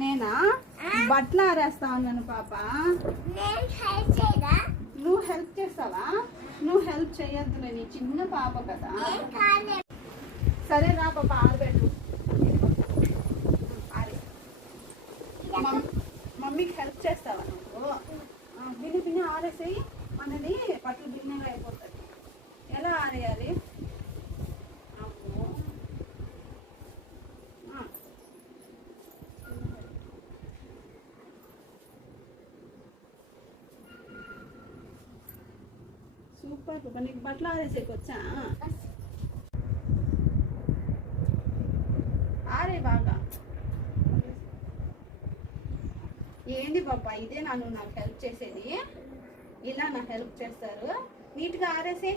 నేనా బట్టలు ఆరేస్తా ఉన్నాను పాప. నువ్వు హెల్ప్ చేస్తావా? నువ్వు హెల్ప్ చేయొద్దులే, నీ చిన్న పాప కదా. సరే రా పాప, ఆరబెట్టు. మమ్మీకి హెల్ప్ చేస్తావా నువ్వు? బిన్ని బిన్ని ఆరేసేయి, మనది బట్టలు బిన్నగా అయిపోతుంది. ఎలా ఆరేయాలి? సూపర్ పాప, నీకు బట్టలు ఆరేసేకి వచ్చా? ఆరే బాగా. ఏంది పాప ఇదే నన్ను నాకు హెల్ప్ చేసేది? ఇలా నాకు హెల్ప్ చేస్తారు. నీట్గా ఆరేసే.